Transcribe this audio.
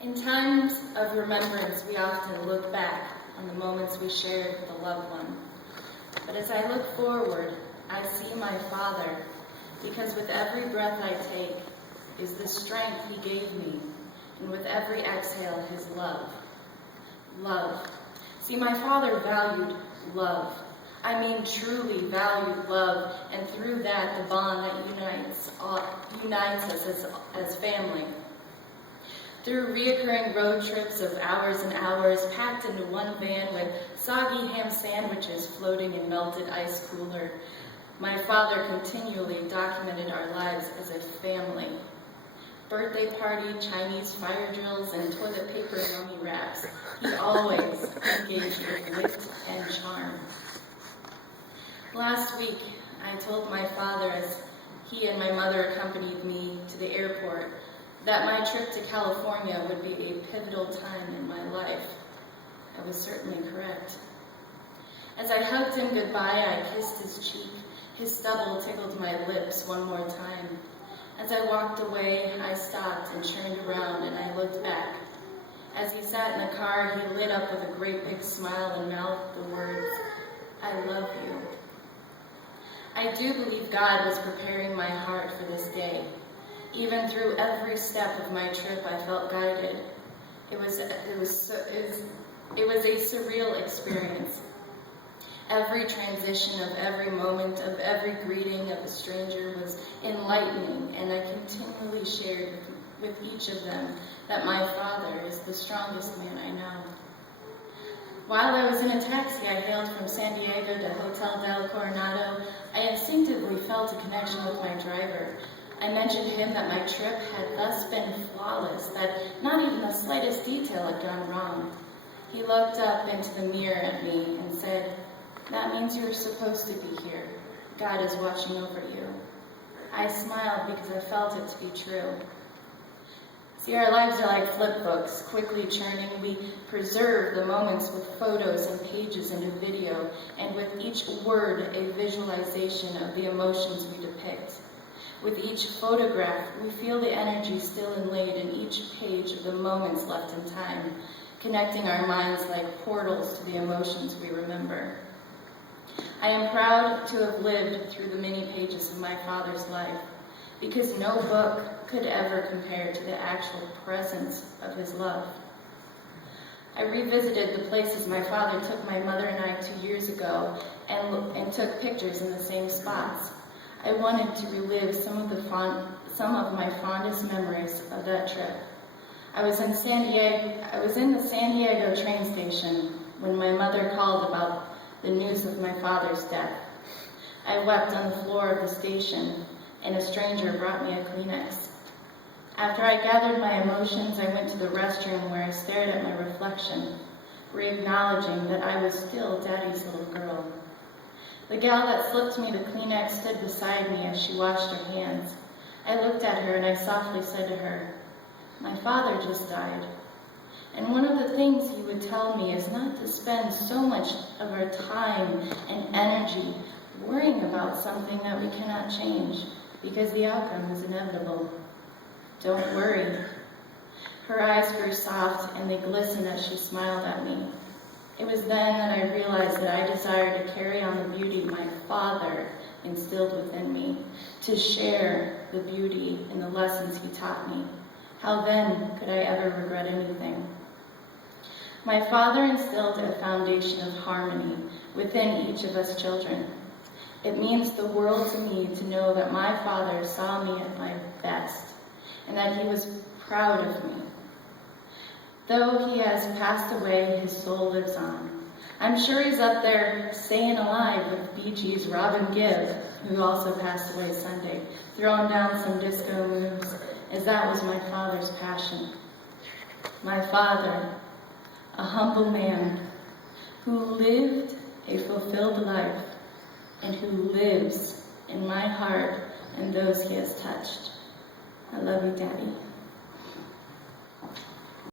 In times of remembrance, we often look back on the moments we shared with a loved one. But as I look forward, I see my Father, because with every breath I take is the strength he gave me, and with every exhale, his love. Love. See, my Father valued love. I mean truly valued love, and through that, the bond that unites us as family. Through reoccurring road trips of hours and hours, packed into one van with soggy ham sandwiches floating in melted ice cooler, my Father continually documented our lives as a family. Birthday party, Chinese fire drills, and toilet paper mummy wraps, he always engaged with wit and charm. Last week, I told my father, as he and my mother accompanied me to the airport, that my trip to California would be a pivotal time in my life. I was certainly correct. As I hugged him goodbye, I kissed his cheek. His stubble tickled my lips one more time. As I walked away, I stopped and turned around, and I looked back. As he sat in the car, he lit up with a great big smile and mouthed the words, "I love you." I do believe God was preparing my heart for this day. Even through every step of my trip, I felt guided. It was a surreal experience. Every transition of every moment, of every greeting of a stranger was enlightening, and I continually shared with each of them that my Father is the strongest man I know. While I was in a taxi I hailed from San Diego to Hotel del Coronado, I instinctively felt a connection with my driver. I mentioned to him that my trip had thus been flawless, that not even the slightest detail had gone wrong. He looked up into the mirror at me and said, "That means you're supposed to be here. God is watching over you." I smiled because I felt it to be true. See, our lives are like flip books, quickly churning. We preserve the moments with photos and pages and a video, and with each word, a visualization of the emotions we depict. With each photograph, we feel the energy still inlaid in each page of the moments left in time, connecting our minds like portals to the emotions we remember. I am proud to have lived through the many pages of my Father's life, because no book could ever compare to the actual presence of his love. I revisited the places my father took my mother and I 2 years ago and took pictures in the same spots. I wanted to relive some of my fondest memories of that trip. I was in the San Diego train station when my mother called about the news of my father's death. I wept on the floor of the station, and a stranger brought me a Kleenex. After I gathered my emotions, I went to the restroom where I stared at my reflection, re-acknowledging that I was still Daddy's little girl. The gal that slipped me the Kleenex stood beside me as she washed her hands. I looked at her and I softly said to her, "My father just died. And one of the things he would tell me is not to spend so much of our time and energy worrying about something that we cannot change, because the outcome is inevitable. Don't worry." Her eyes grew soft and they glistened as she smiled at me. It was then that I realized that I desired to carry on the beauty my Father instilled within me, to share the beauty in the lessons he taught me. How then could I ever regret anything? My Father instilled a foundation of harmony within each of us children. It means the world to me to know that my Father saw me at my best, and that he was proud of me. Though he has passed away, his soul lives on. I'm sure he's up there staying alive with Bee Gees' Robin Gibb, who also passed away Sunday, throwing down some disco moves, as that was my father's passion. My father, a humble man who lived a fulfilled life and who lives in my heart and those he has touched. I love you, Daddy.